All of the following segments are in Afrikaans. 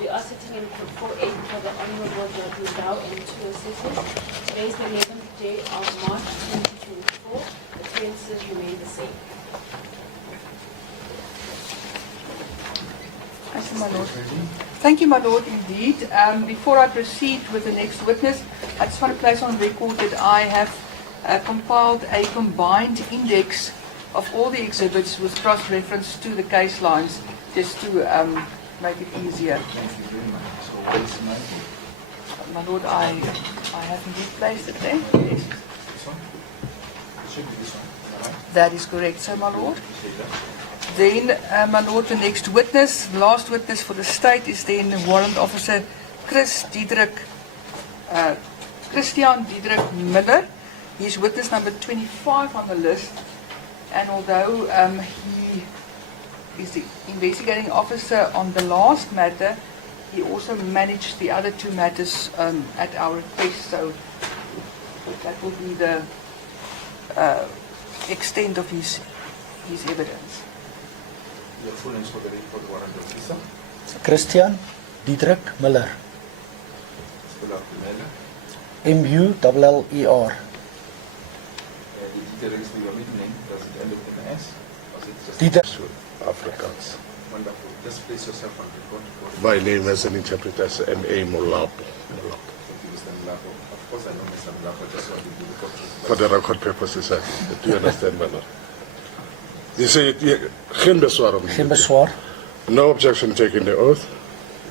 We are sitting in court for 8 for the Honorable Judge Dow and 2 assessors. Today is the 11th day of March 2024. The offences remain the same. Thank you, my lord. Thank you, my lord, indeed. Before I proceed with the next witness, I just want to place on record that I have compiled a combined index of all the exhibits with cross-reference to the case lines, just to make it easier. Thank you very much. So what is my name? My lord, I have indeed placed it there. Yes. This one? It should be this one. Am I right? That is correct, sir, my lord. Take that. Then, my lord, the next witness, last witness for the state is then Warrant Officer Christian Diederik Miller. He is witness number 25 on the list, and although he is the investigating officer on the last matter, he also managed the other 2 matters at our request, so that will be the extent of his evidence. Your full names for the warrant officer. Christian Diederik Miller. Spell out Baele. M-U-L-L-E-R. Diederik is your middle name. Does it end up in an S? Or is it just Diederik. Afrikaans. Wonderful. Just place yourself on record. My name as an interpreter is M.A. Molapo. Thank you, Mr. Mlapo. Of course I know Mr. Mlapo. Just want to do the court. For the record purposes, do you understand, my lord? You say, geen bezwaar om Geen bezwaar. No objection taking the oath.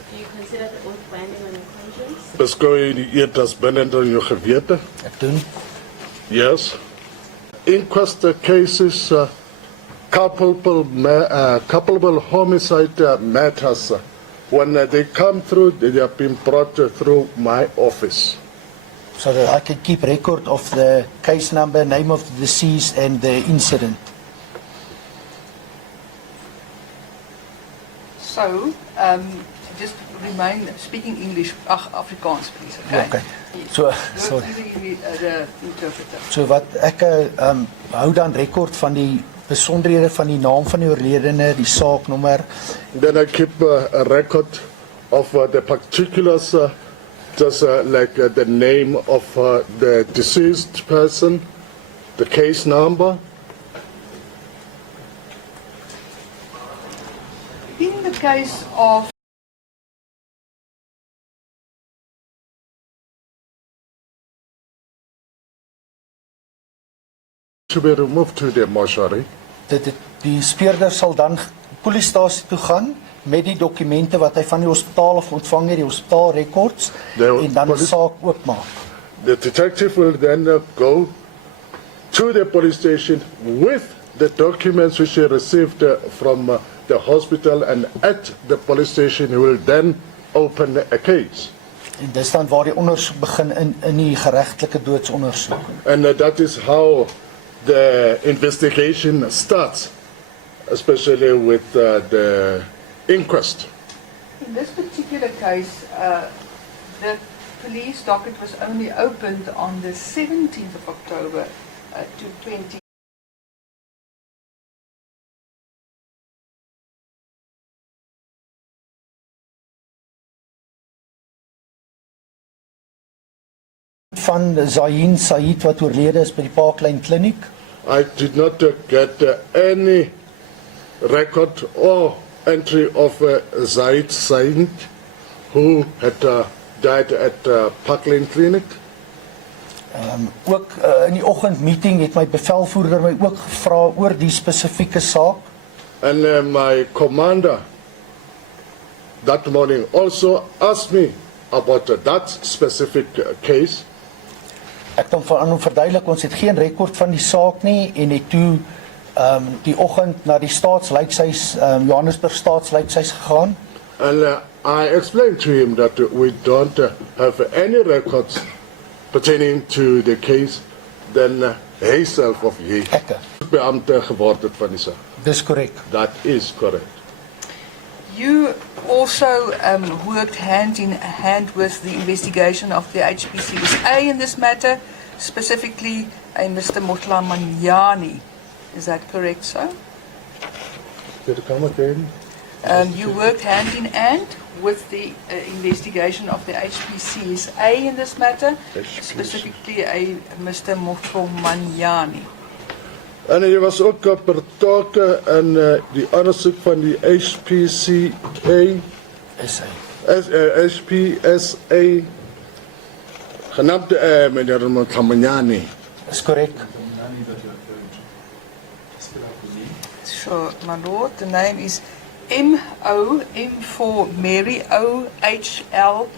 Do you consider the oath binding on your conscience? Beskou jy die eed as bindend in jou gewete? Ek doen. Yes. Inquest cases, culpable homicide matters, when they come through, they have been brought through my office. So that I can keep record of the case number, name of the deceased and the incident. So, just remain speaking English, Afrikaans, please. Okay. Okay. So, sorry. The interpreter. So wat ek hou dan rekord van die besonderhede van die naam van die oorledene, die saaknommer. Then I keep a record of the particulars, just like the name of the deceased person, the case number. In the case of To be removed to the mortuary. Die speurder sal dan polisiestasie toe gaan met die dokumente wat hy van die hospitaal of ontvang het, die hospitaalrecords, en dan die saak oopmaak. The detective will then go to the police station with the documents which he received from the hospital, and at the police station he will then open a case. En dis dan waar die ondersoek begin in die geregtelike doodsondersoek. And that is how the investigation starts, especially with the inquest. in this particular case, the police docket was only opened on the 17th of October to 20. Van Zahin Said wat oorlede is by die Parkline Kliniek. I did not get any record or entry of Zaid Said, who had died at Parkland Clinic. Ook in die oggendmeeting het my bevelvoerder my ook gevra oor die spesifieke saak. And my commander that morning also asked me about that specific case. Ek het hom verduidelik, ons het geen rekord van die saak nie en het toe die oggend na die staatslykshuis, Johannesburg staatslykshuis gegaan. And I explained to him that we don't have any records pertaining to the case, then hy self of hy beampte geword het van die saak. Dis korrek. That is correct. You also worked hand in hand with the investigation of the HPCSA in this matter, specifically a Mr. Motlamanyani. Is that correct, sir? Could you come again? You worked hand in hand with the investigation of the HPCSA in this matter, HPCSA. specifically a Mr. Motomanyani. En hy was ook betrokke in die ondersoek van die HPCA, HPSA, genaamd meneer Motomanyani. Is korrek. So, my lord, the name is M-O, M for Mary, O-H-L-A,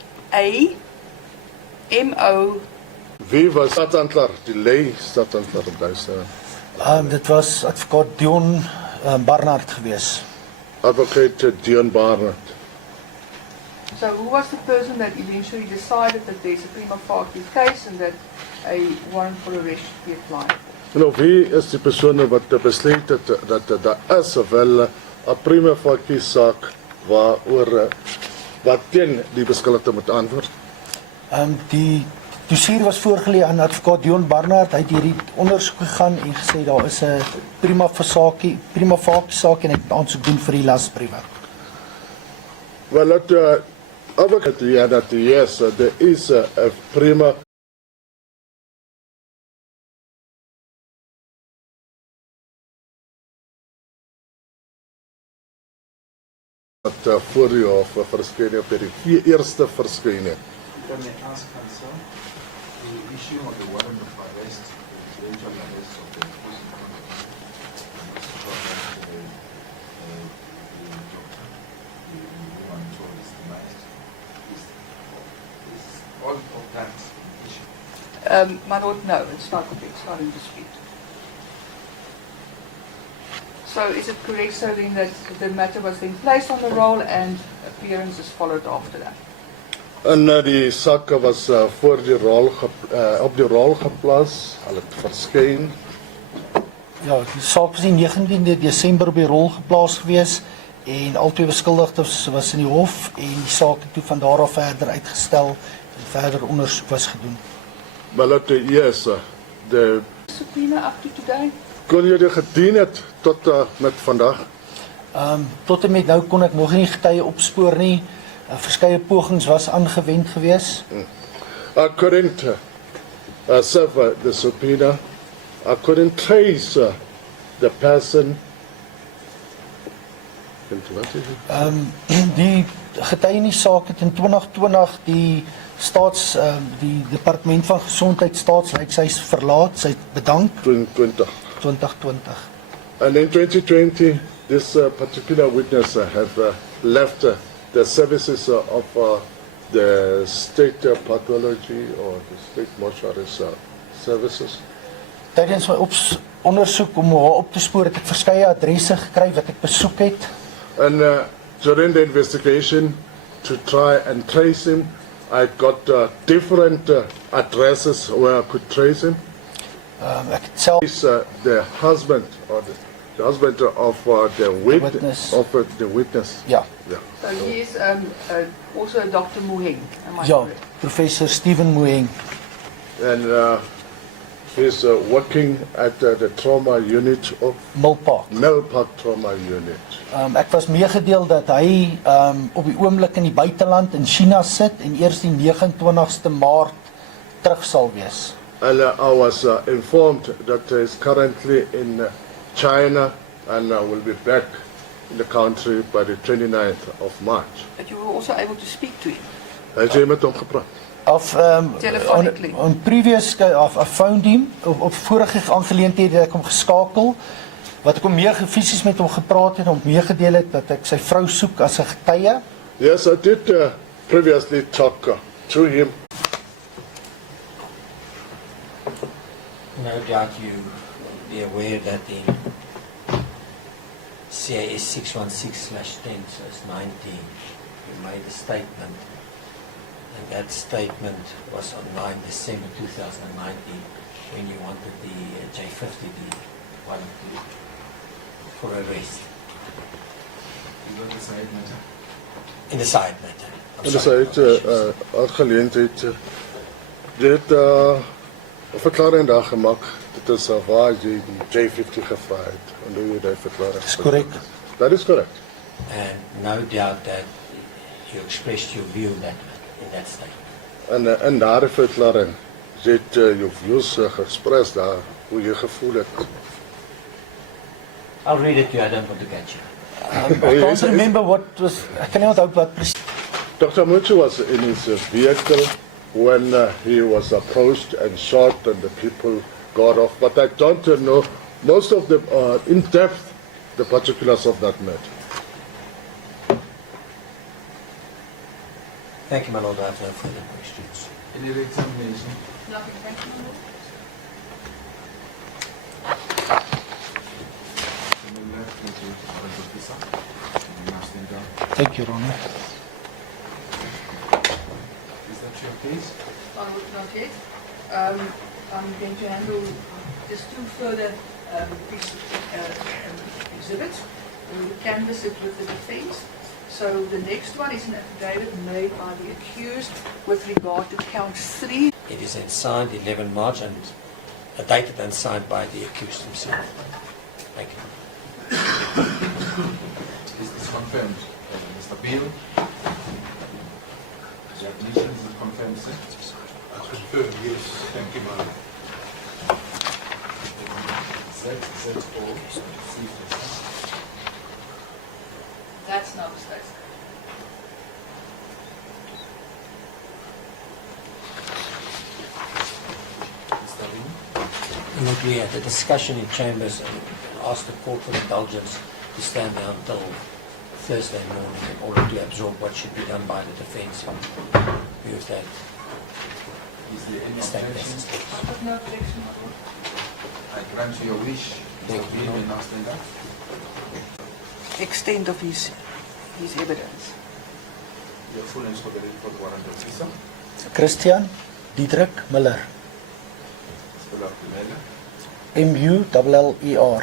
M-O. Wie was stadsaanklaer, die lei stadsaanklaer op Duitsland? Dit was advokaat Dion Barnard gewees. Advocate Dion Barnard. So who was the person that eventually decided that there's a prima facie case and that a warrant for arrest should be applied? Nou, wie is die persoon wat besluit het dat daar is wel 'n prima facie saak waaroor wat teen die beskuldigde moet antwoord? Die dossier was voorgelê aan advokaat Dion Barnard. Hy het hierdie ondersoek gegaan en gesê daar is 'n prima facie saak en hy het aansoek doen vir die lasbriewe. Well, advocate, yeah, that yes, there is a prima voor die hof verskyning op die eerste verskyning. If I may ask, counsel, the issue of the warrant of arrest, the eventual arrest of the person is all of that issue. My lord, no, it's not in dispute. So is it correct, so then, that the matter was then placed on the roll and appearances followed after that? En die saak was voor die rol op die rol geplaas, hulle het verskyn. Ja, die saak was die 19de Desember op die rol geplaas gewees en al twee beskuldigdes was in die hof en die saak het toe van daar af verder uitgestel en verder ondersoek was gedoen. Maar dat yes, de Subpoena up to today? kon jy dit gedien het tot met vandag? Tot en met nou kon ek nog nie getuie opspoor nie. Verskeie pogings was aangewend gewees. I couldn't serve the subpoena. I couldn't trace the person. Die getuie in die saak het in 2020 die die Departement van Gesondheid staatslykshuis verlaat. Sy het bedank 2020. 2020. And in 2020, this particular witness have left the services of the state pathology or the state mortuary services. Tydens my ondersoek om haar op te spoor het ek verskeie adresse gekry wat ek besoek het. And during the investigation to try and trace him, I got different addresses where I could trace him. Ek het self He's the husband or the husband of the witness. witness. Ja. Yeah. So he is also Dr. Muheng, am I Ja, correct? professor Steven Muheng. And he's working at the trauma unit of Milpark. Melpark Trauma Unit. Ek was meegedeel dat hy op die oomblik in die buiteland in China sit en eers die 29ste Maart terug sal wees. And I was informed that he's currently in China and will be back in the country by the 29th of March. But you were also able to speak to him. Hy het met hom gepraat. Telephonically. On previous I found him op vorige aangeleenthede ek hom geskakel wat ek hom fisies met hom gepraat het en hom meegedeel het dat ek sy vrou soek as 'n getuie. Yes, I did previously talk to him. No doubt you be aware that in CAS 616/10, so it's 19, you made a statement, and that statement was on 9 December 2019 when you wanted the J50, the one for arrest. You got the side matter. In the side matter. I'm En dus sorry, hy het aangeleentheid dit 'n verklaring daar gemaak. Dit is waar jy die J50 gevra het en hoe jy dit verklaar het. Dis korrek. That is correct. And no doubt that you expressed your view in that statement. En daardie verklaring, jy het jou views gespres daar, hoe jy gevoel het. I'll read it to you, I don't want to catch you. I can't remember what was, ek kan nie onthou wat presies. Dr. Mutu was in his vehicle when he was approached and shot and the people got off, but I don't know most of the, in depth, the particulars of that matter. Thank you, my Lord. I have no further questions. Any examination? Nothing, thank you. Thank you, Ronnie. Is that your case? Not yet. I'm going to handle just two further exhibits. We will canvass it with the defense. So the next one is an affidavit made by the accused with regard to count 3. It is then signed 11 March and dated and signed by the accused himself. Thank you. Is this confirmed, Mr. Beale? The admission is confirmed, sir? Confirmed, yes. Thank you, ma'am. ZZO. That's no mistake. Mr. Beale? Look, we had a discussion in chambers and asked the court for indulgence to stand there until Thursday morning in order to absorb what should be done by the defense in view of that. Is there any State objection? business. I have no objection, my lord. I grant you your wish. Thank Mr. you. Beale may now stand up. Extent of his evidence. Your full names for the warrant officer. Christian Diederik Miller. Spell out the mail. M-U-L-L-E-R.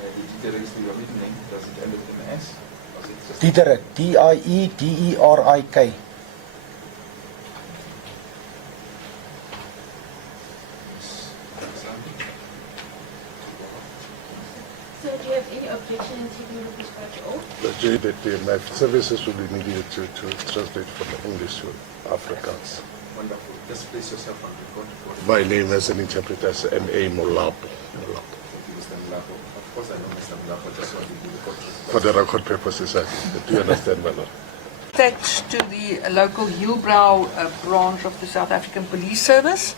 Did you register your middle name? Does it end with an S? Or is it just Diederik, D-I-E-D-E-R-I-K. So do you have any objection in taking the dispatch off? That my services will be needed to translate from English to Afrikaans. wonderful? Just place yourself on record for the My name as an interpreter is M.A. Molapo. Thank you, Mr. Mlapo. Of course, I know Mr. Mlapo, just want to do the court. For the record purposes, do you understand, my lord? Attached to the local Hillbrow branch of the South African Police Service.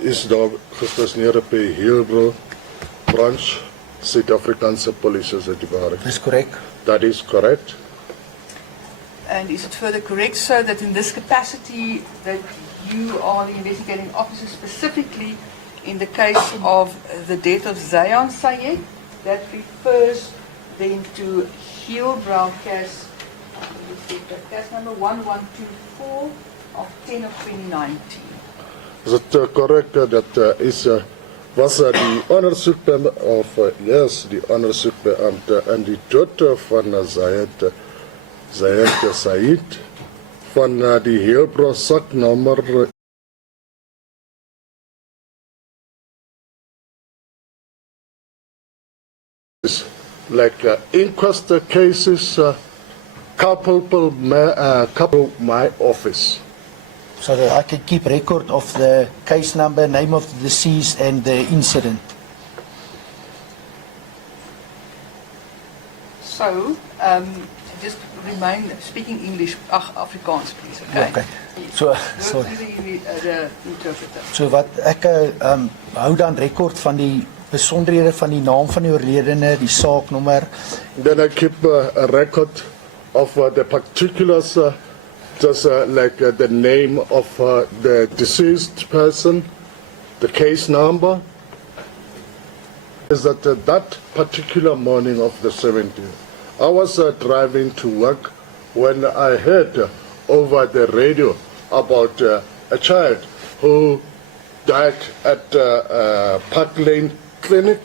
Is daar gestasioneerd by Hillbrow branch, Suid-Afrikaanse polisie as dit ware. Dis korrek. That is correct. And is it further correct, so that in this capacity that you are the investigating officer specifically in the case of the death of Zayan Sayed, that refers then to Hillbrow case number 1124 of 10 of 2019. Is it correct dat was die ondersoekbeampte of yes, die ondersoekbeampte en die dood van Zayed Said van die Hillbrow saknommer is like inquest cases couple my office. So that I can keep record of the case number, name of the deceased and the incident. So, just remain speaking English, Afrikaans please, okay? Okay. So, Sorry. sorry. The interpreter. So wat ek hou dan rekord van die besonderhede van die naam van die oorledene, die saaknommer. Then I keep a record of the particulars, just like the name of the deceased person, the case number. Is that that particular morning of the 17th, I was driving to work when I heard over the radio about a child who died at Park Lane Clinic.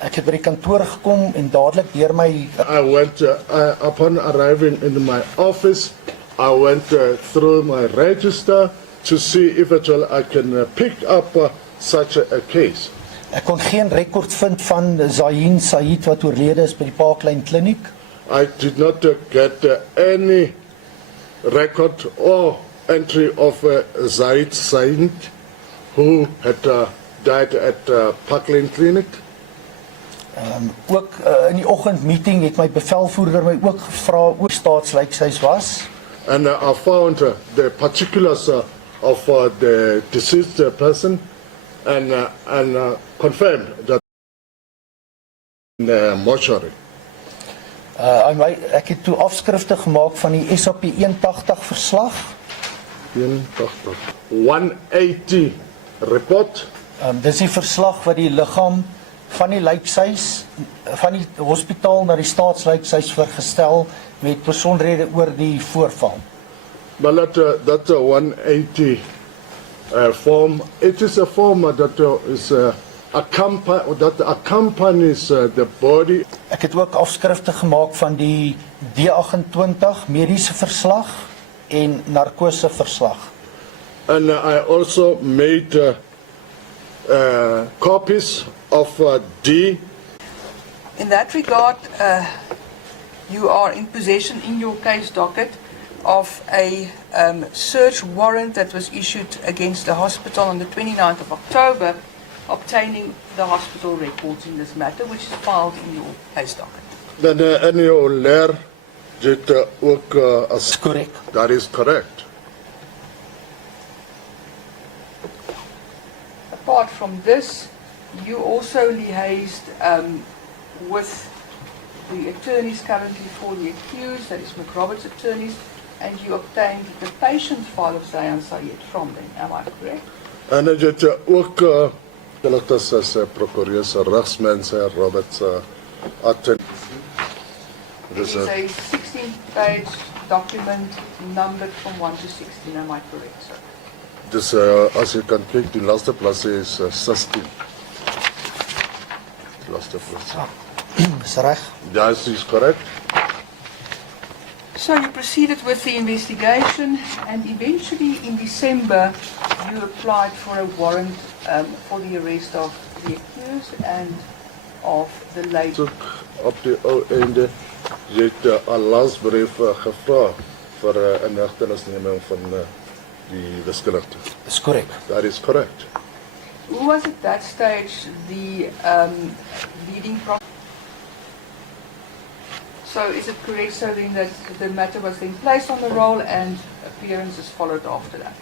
Ek het by die kantoor gekom en dadelik deur my I went, upon arriving in my office, I went through my register to see if at all I can pick up such a case. ek kon geen rekord vind van Zayin Said wat oorlede is by die Park Lane Kliniek. I did not get any record or entry of Zaid Said, who had died at Parkland Clinic. Ook in die oggendmeeting het my bevelvoerder my ook gevra oor staatslykshuis was. And I found the particulars of the deceased person and confirmed that in the mortuary. Ek het toe afskrifte gemaak van die SAP 180 verslag. 180 report. Dis die verslag wat die liggaam van die lijkhuis, van die hospitaal na die staatslijkhuis vergestel met besonderhede oor die voorval. But that 180 form, it is a form that accompanies the body. Ek het ook afskrifte gemaak van die D28 mediese verslag en narkose verslag. And I also made copies of D. In that regard, you are in possession in your case docket of a search warrant that was issued against the hospital on the 29th of October, obtaining the hospital records in this matter, which is filed in your case docket. Dan in jou leer dit ook as Korrek. that is correct. Apart from this, you also liaised with the attorneys currently for the accused, that is McRobert's attorneys, and you obtained the patient file of Zayan Sayed from them. Am I correct? En dit het ook gelukkig as prokureur se regsmense Robert se attorney. It's a 16-page document numbered from 1 to 16. Am I correct, sir? Dus as jy kan kyk, die laaste plas is 16. Die laaste plas. Is reg? That is correct. So you proceeded with the investigation, and eventually in December you applied for a warrant for the arrest of the accused and of the late. Soek op die ou einde, jy het 'n lasbrief gevra vir 'n inhegtenisneming van die beskuldigde. Is korrek. That is correct. Who was at that stage the leading prosecutor? So is it correct, so then, that the matter was then placed on the roll and appearances followed after that?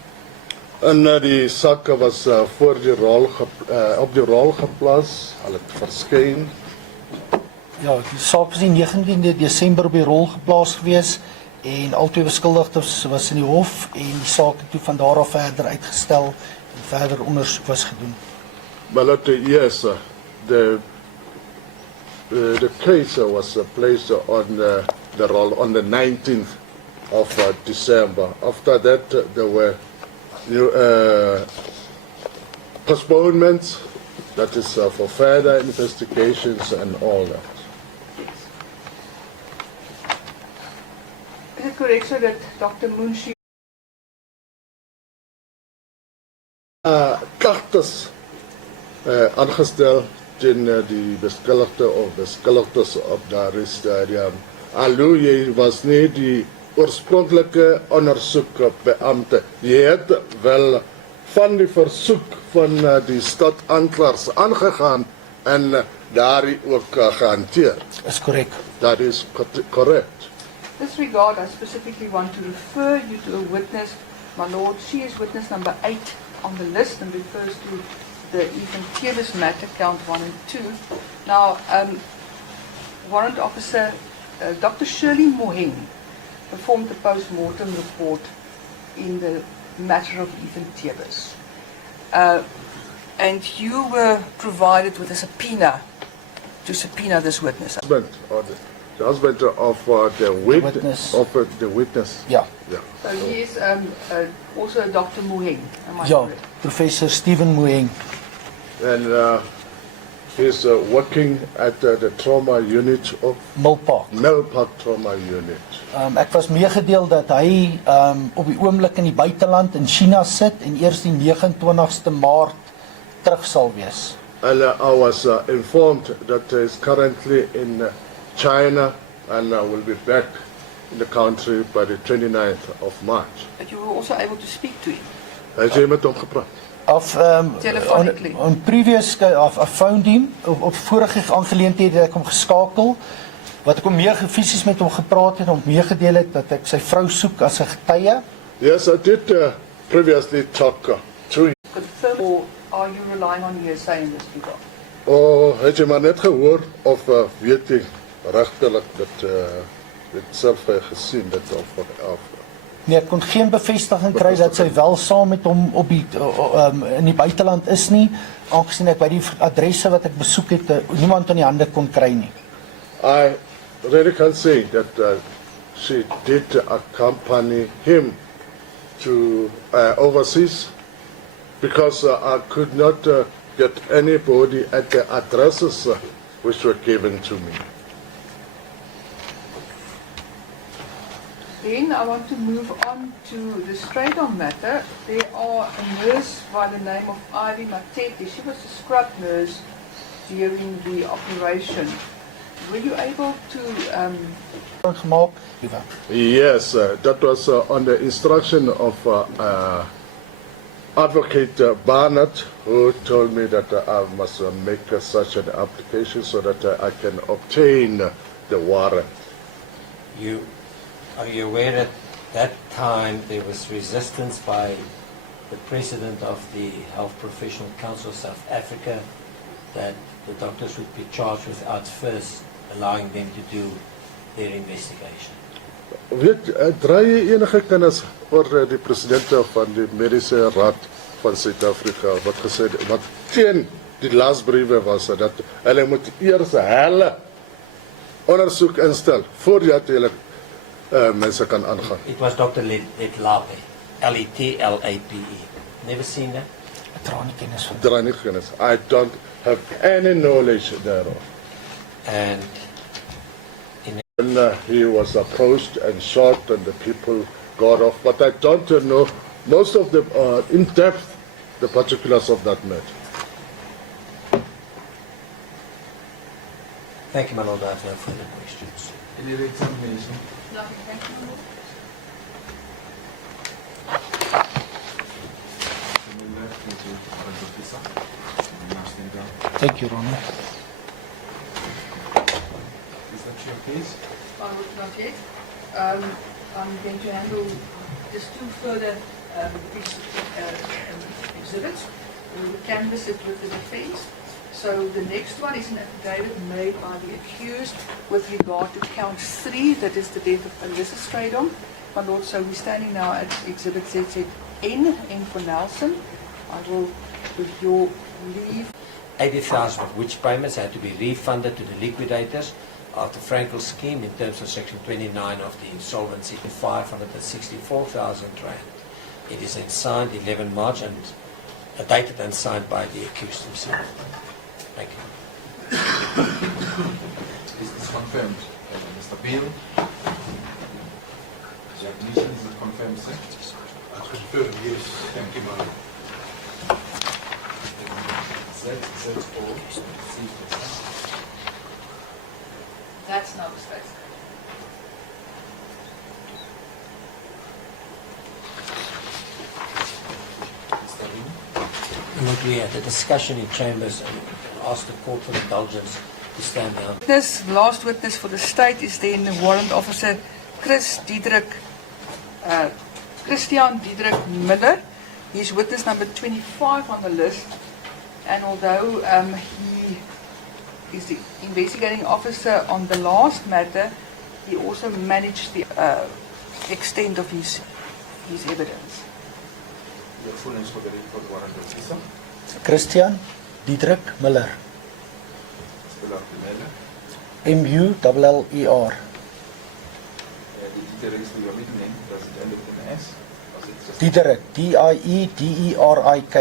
En die sakke was voor die rol op die rol geplaas, hulle het verskyn. Ja, die saak was die 19de Desember op die rol geplaas gewees en albei beskuldigdes was in die hof en die saak het toe van daar af verder uitgestel en verder ondersoek was gedoen. But yes, the case was placed on the roll on the 19th of December. After that, there were new postponements, that is for further investigations and all that. Is it correct, so that Dr. Munshi Klagtes aangestel teen die beskuldigde of beskuldigdes op daardie stadium. Alhoewel jy was nie die oorspronklike ondersoekbeampte. Jy het wel van die versoek van die stadsaanklaers aangegaan en daardie ook gehanteer. Is korrek. That is correct. In this regard, I specifically want to refer you to a witness, my lord. She is witness number 8 on the list and refers to the Ethan Tevis matter, count 1 and 2. Now, Warrant Officer Dr. Shirley Moheng performed the post-mortem report in the matter of Ethan Tevis. And you were provided with a subpoena to subpoena this witness. The husband of the witness. Of the witness. Ja. Yeah. So he is also Dr. Moheng, am I Ja, correct? professor Stephen Moheng. And he's working at the trauma unit of Milpark Trauma Unit. Ek was meegedeel dat hy op die oomblik in die buiteland in China sit en eers die 29ste Maart terug sal wees. And I was informed that he's currently in China and will be back in the country by the 29th of March. But you were also able to speak to him. Has jy met hom gepraat? Telephonically. On previous, I phoned him, op vorige aangeleenthede het ek hom geskakel, wat ek hom meer fisies met hom gepraat het, hom meegedeel het, dat ek sy vrou soek as 'n getuie. Yes, I did previously talk to him. Confirm, or are you relying on hearsay in this regard? Het jy maar net gehoor, of weet jy regtelik dat dit self gesien dit of Nee, ek kon geen bevestiging kry dat sy wel saam met hom op die, in die buiteland is nie, aangesien ek by die adresse wat ek besoek het, niemand aan die hande kon kry nie. I really can say that she did accompany him to overseas, because I could not get anybody at the addresses which were given to me. Then I want to move on to the straight-on matter. There are a nurse by the name of Ivy Matete. She was a scrub nurse during the operation. Were you able to... Gemaak. Yes, that was on the instruction of Advocate Barnett, who told me that I must make such an application so that I can obtain the warrant. Are you aware at that time there was resistance by the president of the Health Professional Council of South Africa that the doctors would be charged without first allowing them to do their investigation? Weet, draai jy enige kennis oor die president van die Mediese Raad van Suid-Afrika wat gesê het, wat teen die laasbriewe was, dat hulle moet eers hulle ondersoek instel voordat hulle mense kan aangaan. It was Dr. Letlape, L-E-T-L-A-P-E. Never seen that? Ek dra nie kennis van. Draai nie kennis. I don't have any knowledge thereof. And he was approached and shot and the people got off, but I don't know most of the in depth the particulars of that matter. thank you, my lord. I have no further questions. Any other examination? Nothing, thank you. Can we left to warrant officer? You now stand down. Thank you, Ronald. Is that your case? I would not yet. I'm going to handle just two further exhibits. We will canvass it with the defense. So the next one is an affidavit made by the accused with regard to count 3, that is the death of Alyssa Stradom. My lord, so we're standing now at exhibit ZZN, N for Nelson. I will, with your leave, 80,000 of which payments had to be refunded to the liquidators of the Frankel scheme in terms of section 29 of the insolvency to 564,000 rand. It is then signed 11 March and dated and signed by the accused himself. Thank you. Is this confirmed, Mr. Beale? The admission is it confirmed, sir? Confirmed, yes. Thank you, Madam. ZZO, that's now the space. Mr. Beale? Look, we had a discussion in chambers and asked the court for indulgence to stand down. Last witness for the state is then Warrant Officer Christian Diederik Miller. He's witness number 25 on the list, and although he is the investigating officer on the last matter, he also managed the extent of his evidence. Your full names for the warrant officer? Christian Diederik Miller. Spell out the Baele. M-U-L-L-E-R. The detail is for your middle name. Does it end with an S? Or is it just Diederik, D-I-E-D-E-R-I-K.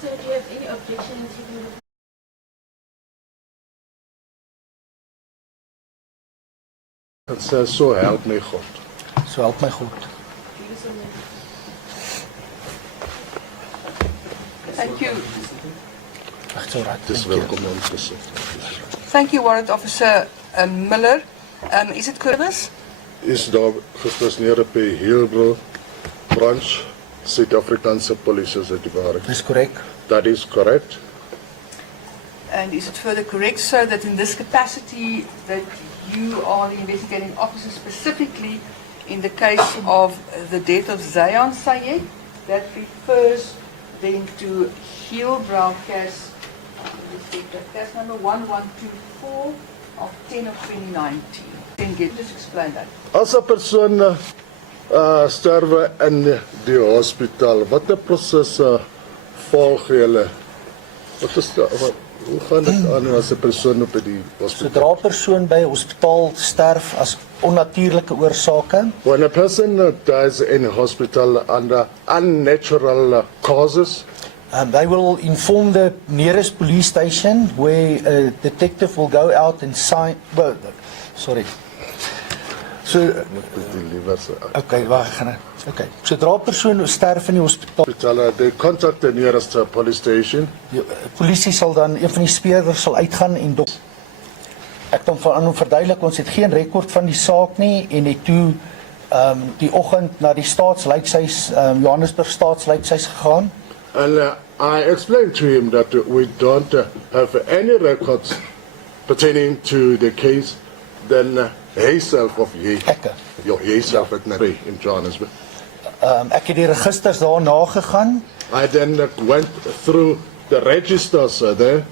So do you have any objection in taking the It says, so help me God. So help my God. Thank you. Ag, so right. Dis Thank you. welkom om te sit. Thank you, Warrant Officer Miller. Is it correct? Is daar gestasioneerde by Hillbrow branch, Suid-Afrikaanse polisie as dit waar. Dis korrek. That is correct. And is it further correct, sir, that in this capacity that you are the investigating officer specifically in the case of the death of Zayan Sayed, that refers then to Hillbrow case number 1124 of 10 of 2019. Just explain that. As 'n persoon sterwe in die hospitaal, watter proses volg julle? Hoe gaan dit aan as 'n persoon op die hospitaal? Sodra 'n persoon by 'n hospitaal sterf as onnatuurlike oorsake, When a person dies in hospital under unnatural causes, they will inform the nearest police station where a detective will go out and sign. Well, sorry. So, okay, wag, ek gaan. Okay. Sodra 'n persoon sterf in die hospitaal, they contact the nearest police station. die polisie sal dan een van die speurders sal uitgaan en ek dan vir aan hom verduidelik ons het geen rekord van die saak nie en het toe die oggend na die staatslykshuis Johannesburg staatslykshuis gegaan. And I explained to him that we don't have any records pertaining to the case. Then himself of himself het net in Johannesburg. Ek het die registers daar nagegaan. I then went through the registers there.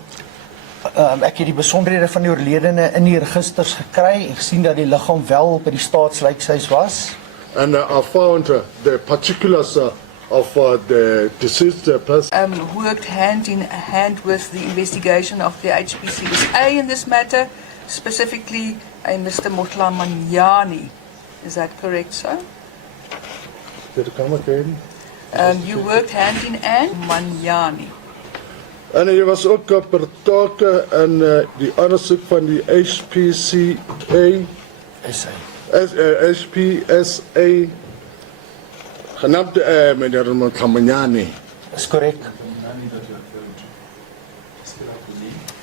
Ek het die besonderhede van die oorledene in die registers gekry en gesien dat die liggaam wel by die staatslykshuis was. And I found the particulars of the deceased person. Worked hand in hand with the investigation of the HPCSA in this matter, specifically a Mr. Motla Manyani. Is that correct, sir? Did it come again? You worked hand in hand, Manyani. En hy was ook betrokke in die ondersoek van die HPCSA. HPCSA genaamd meneer Motlamanyani. Is korrek.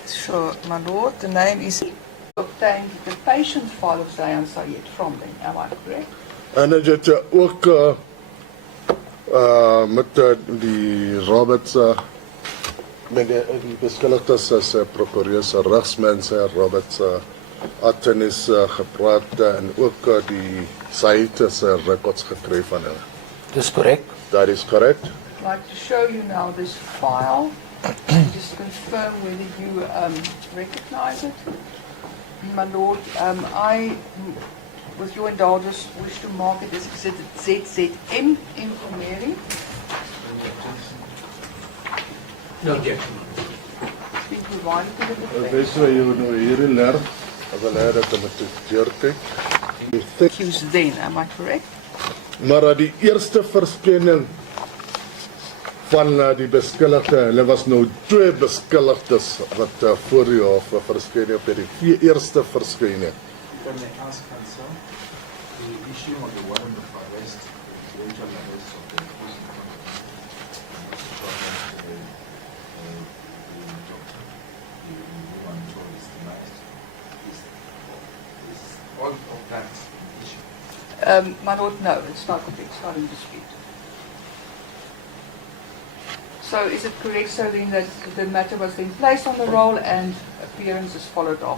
Sure, my lord, the name is obtained the patient file of Zayan Sayed from them, am I correct? En hy het ook met die Roberts met die beskuldigdes as prokureurs regsmense Roberts attorneys gepraat en ook die Sayed se records gekry van hulle. Dis korrek. That is correct. I'd like to show you now this file. Just confirm whether you recognize it. My lord, I, with your indulgence, wish to mark it as Exhibit ZZM Informally. No objection. It's been provided to the defense. Dis wat jy nou hierin leer, wil hê dat jy moet deurkyk. Accused then, am I correct? Maar die eerste verskenning van die beskuldigde, hulle was nou 2 beskuldigdes wat voor die hof verskyn op die eerste verskyning. If I may ask, counsel, the issue of the warrant of arrest, the eventual arrest of the accused all of that issue. My lord, no, it's not in dispute. So is it correct, sir, then that the matter was then placed on the roll and appearances followed after?